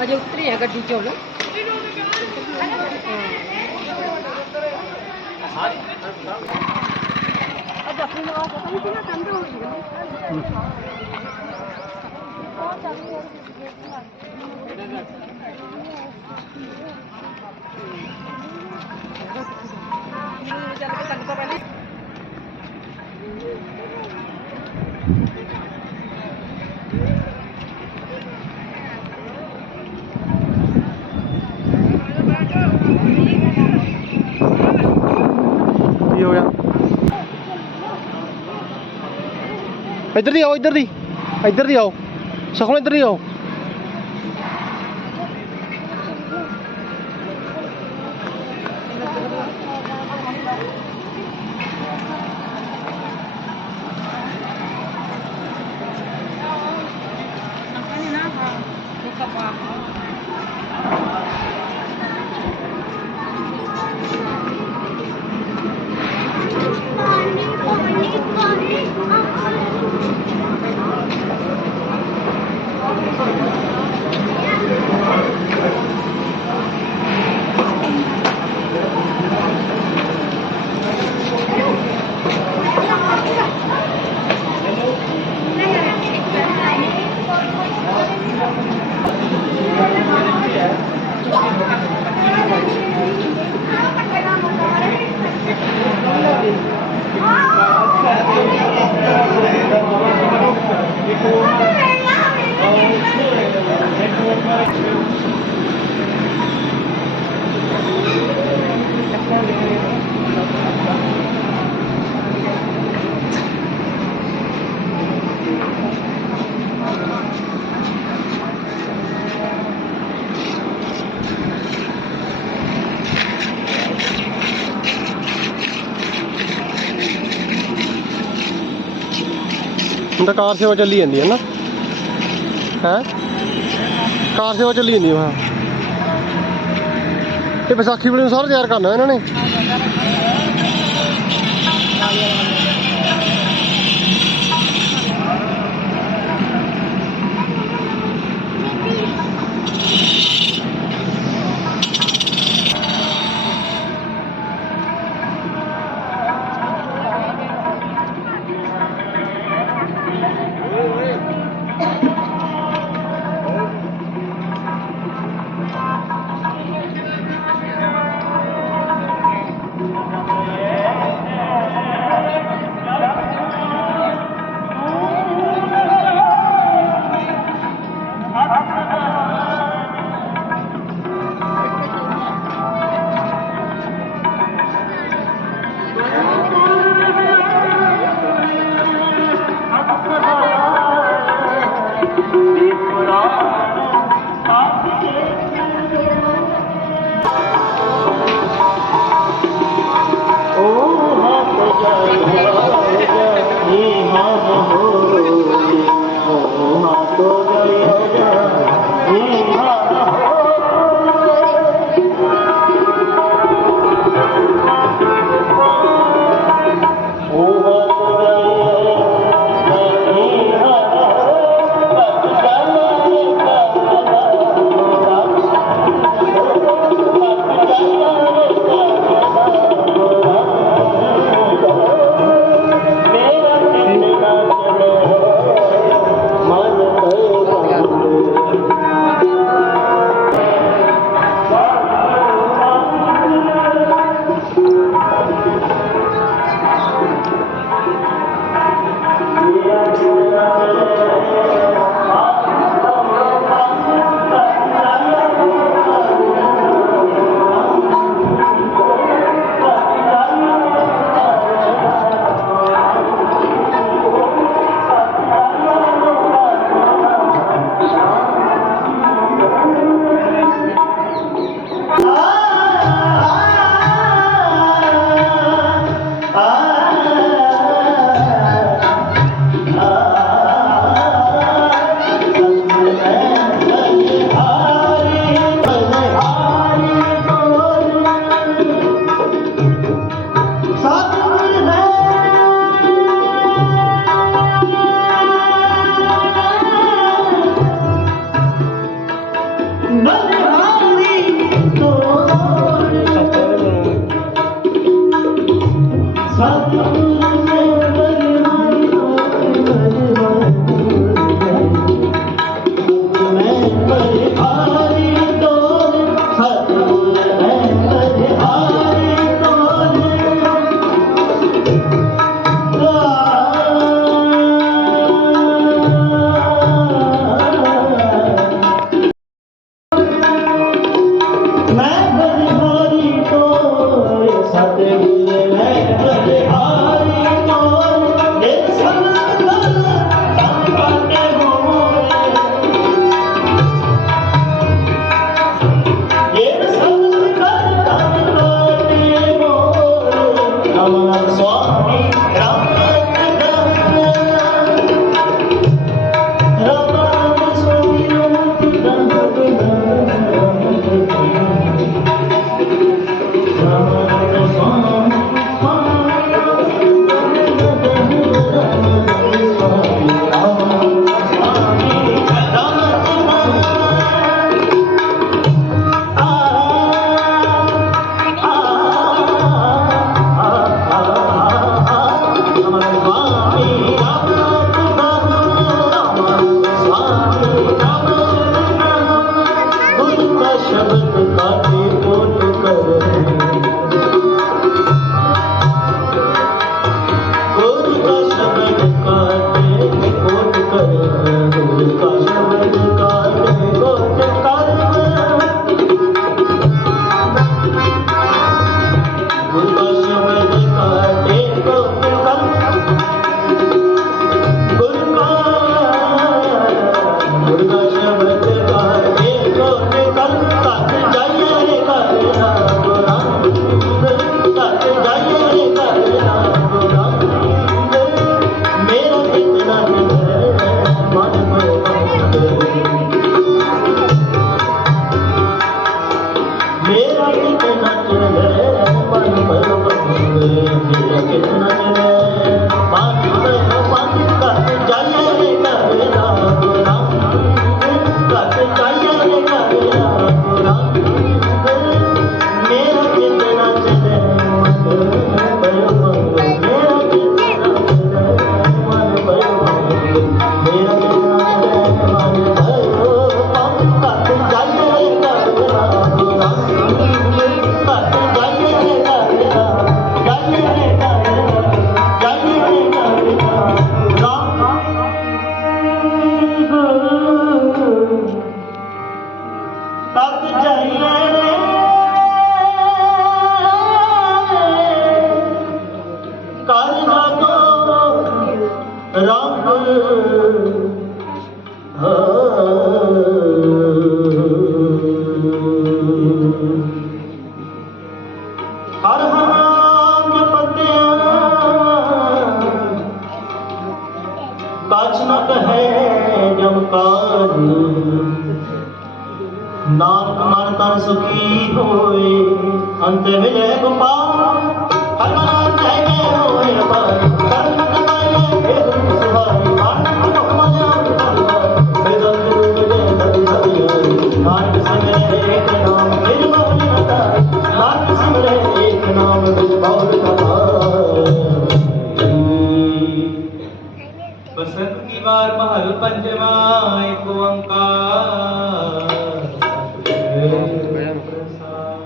अजय उतरे हैं गड्डी के लोग अब अपने लोग पता नहीं कितना ठंडा हो गया ayo dali ayo ay, ayo Ay, ayo ako. Sa kulit. ਹੁਣ ਤਾਂ ਕਾਰ ਸੇਵਾ ਚੱਲੀ ਜਾਂਦੀ ਹੈ ਨਾ। ਹੈ? ਕਾਰ ਸੇਵਾ ਚੱਲੀ ਜਾਂਦੀ ਹੈ ਇਹ ਵਿਸਾਖੀ ਵੇਲੇ ਨੂੰ ਸਾਰਾ ਤਿਆਰ ਕਰਨਾ ਇਹਨਾਂ ਨੇ।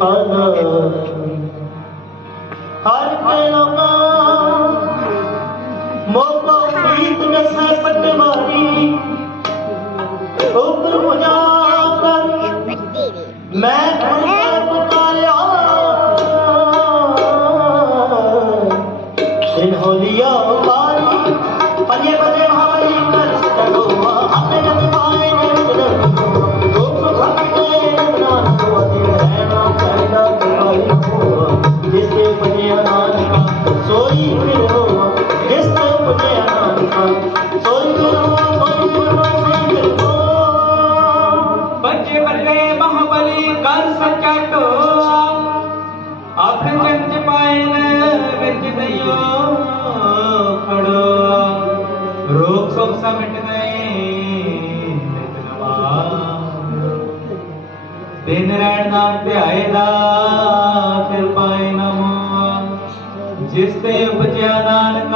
ਕਲਮ ਹਰ ਕੇ ਲੋਕਾਂ ਮੋਹ ਪੀਤ ਨਸੇ ਪਟਵਾਰੀ। ਬਖਸ਼ਾ ਮਿਟਨੇ ਦਿਨ ਰਹਿਣ ਨਾਮ ਧਿਆਏ ਦਾ ਫਿਰ ਪਾਏ ਨਮੋ ਜਿਸ ਤੇ ਉਪਜਿਆ ਨਾਨਕ